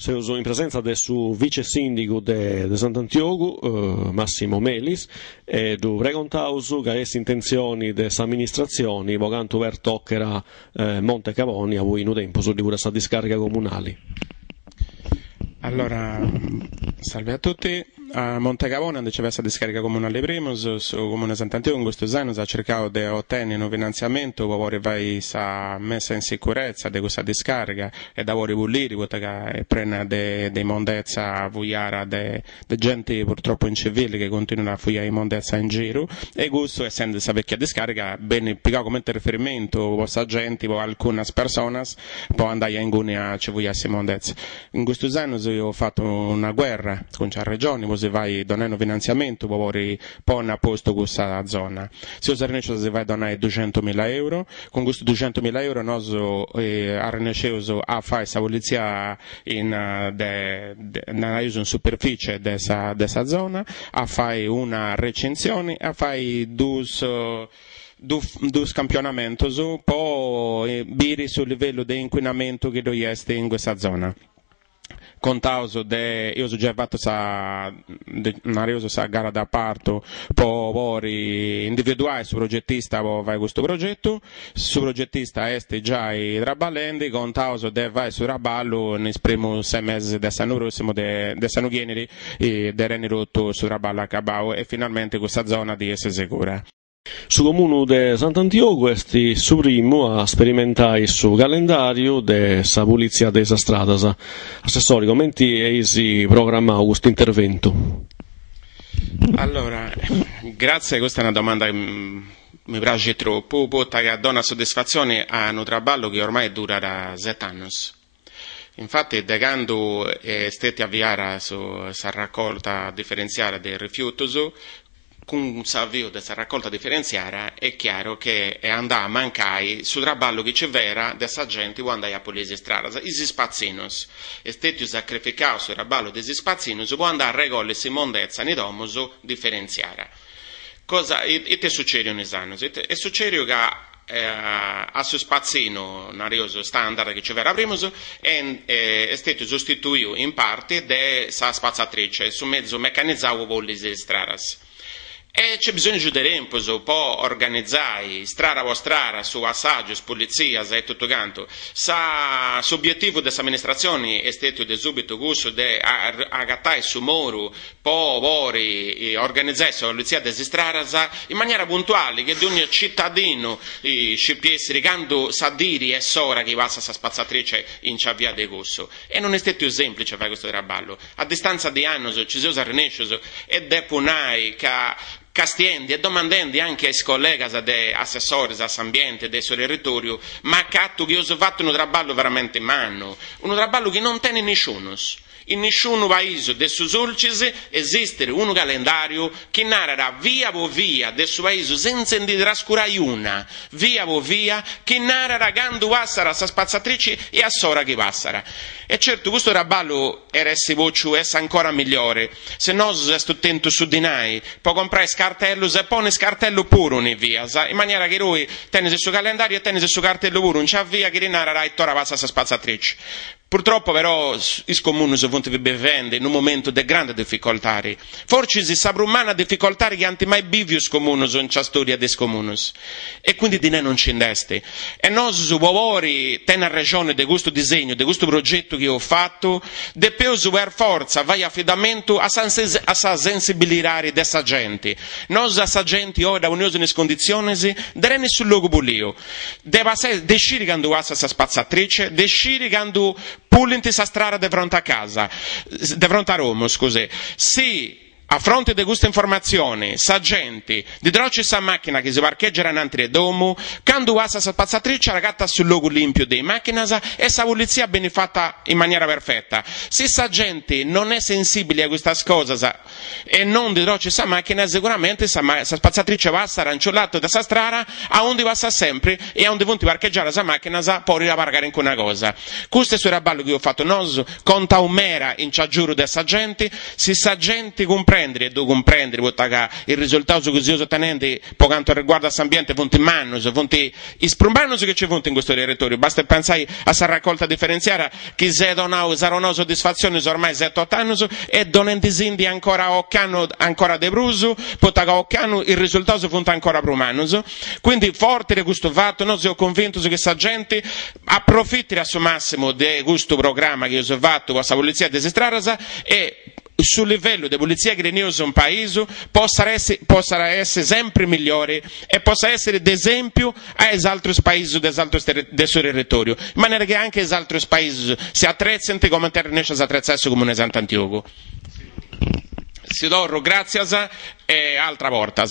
Siamo in presenza del suo vice sindaco de Sant'Antioco, Massimo Melis, e du pregontausu che es intenzioni des amministrazioni, vogantu ver tocchera Monte Cavoni, a voi in un tempo su di questa discarica comunali. Allora, salve a tutti. A Monte Cavoni, dove c'è questa discarica comunale prima, su Comune Sant'Antioco, in questo anno si ha cercato di ottenere un finanziamento per poi la messa in sicurezza di questa discarica e da lavori puliti, che prende dei mondezza fuiara de gente purtroppo incivili che continuano a fuiare immondezza in giro, e questo, essendo questa vecchia discarica, bene piccato come riferimento per questa gente, per alcune persone, può andare in Gunia a ci fuiare immondezza. In questo anno io ho fatto una guerra con la regione, si vai donare finanziamento per porre a posto questa zona. Se si vai a donare 200.000 euro, con questi 200.000 euro noi arreneciamo a fare questa polizia in superficie dessa zona, a fare una recensione, a fare due campionamenti per biri sul livello di inquinamento che esiste in questa zona. Contauso io ho già fatto questa gara d'appalto per individuare il progettista per fare questo progetto. Il progettista è già i Traballenti, contauso deve fare su Raballo nei primi 6 mesi dell'anno prossimo dell'anno viene di renere rotto su Raballo a Cabao e finalmente questa zona di essere sicura. Su Comune de Sant'Antioco è su primo a sperimentare su calendario de sa pulizia della strada. Assessore, come si programma questo intervento? Allora, grazie, questa è una domanda che mi piace troppo, che dona soddisfazione a un traballo che ormai dura da 7 anni. Infatti, da quando è stata avviata questa raccolta differenziata dei rifiuti, con l'avvio della raccolta differenziata è chiaro che è andata a mancare sul traballo che c'è vera dessa gente quando andava a pulire le strade. I spazzinos, è stato sacrificato sul traballo dei spazzinos quando andava a regolare l'immondezza nei domus differenziata. Cosa è successo in esame? È successo che a suo spazzino narioso standard che ci verrà prima è stato sostituito in parte da spazzatrice su mezzo meccanizzato per le strade. E c'è bisogno di tempo per organizzare strada per strada su assaggio, polizia e tutto quanto. L'obiettivo delle amministrazioni è stato di subito questo di agattare su muro per organizzare la polizia delle strade in maniera puntuale, che ogni cittadino ci piace ricando sadiri e sora che passa questa spazzatrice in via di questo. E non è stato semplice fare questo traballo. A distanza di anni ci siamo arrenesi e deponai che castiendi e domandando anche ai colleghi dei assessori dell'ambiente, del suo territorio, ma catto che io ho fatto un traballo veramente mano, un traballo che non tiene nessuno. In nessun paese del suo solcise esiste un calendario che narra via per via del suo paese senza di trascurare una, via per via, che narra quando passara questa spazzatrice e a sora che passara. E certo, questo traballo era ancora migliore, se no sto attento su di noi, può comprare scartello e pone scartello pure in via, in maniera che lui tiene il suo calendario e tiene il suo cartello pure, non c'è via che rinara e ora passa questa spazzatrice. Purtroppo però i comuni sono vivendo in un momento di grande difficoltà. Forse si sa una difficoltà che anche mai bivius comunes in la storia dei comuni. E quindi di noi non ci investe. E noi vuoi tenere ragione di questo disegno, di questo progetto che ho fatto, di più per forza vai affidamento a sensibilizzare questa gente. Noi a questa gente ora da un'uso in condizioni di rendere sul luogo pulito. Deve essere decidere quando passa questa spazzatrice, decidere quando pulenti sa strada di fronte a casa, di fronte a Roma, scusi. Sì, a fronte di queste informazioni, sa gente, di troci sa macchina che si parcheggia in altri domo, quando passa sa spazzatrice ragatta sul luogo limpio dei macchine e sa pulizia viene fatta in maniera perfetta. Se sa gente non è sensibile a queste cose e non di troci sa macchina, sicuramente sa spazzatrice passa aranciolato da sa strada a onde passa sempre e a onde punti parcheggiare sa macchina poi riparare in una cosa. Questo è il traballo che ho fatto noi, conta un mera in ciaggiuro dessa gente, se sa gente comprende comprendere e il risultato che si usa tenendo per quanto riguarda l'ambiente fonti mannos, fonti isprumbanos che ci fonti in questo territorio. Basta pensare a questa raccolta differenziata che saranno soddisfazioni ormai 7-8 anni e donentisindi ancora occano ancora de bruso, potaga occano il risultato fonti ancora prumanos. Quindi forte di questo fatto, noi siamo convinti che questa gente approfitti al suo massimo di questo programma che io ho fatto con questa polizia desistrata e sul livello di polizia che nel nostro paese possa essere sempre migliore e possa essere d'esempio agli altri paesi del suo territorio, in maniera che anche gli altri paesi si attrezzino come noi ci attrezzano come Sant'Antioco. Sidoro, grazie e altra volta.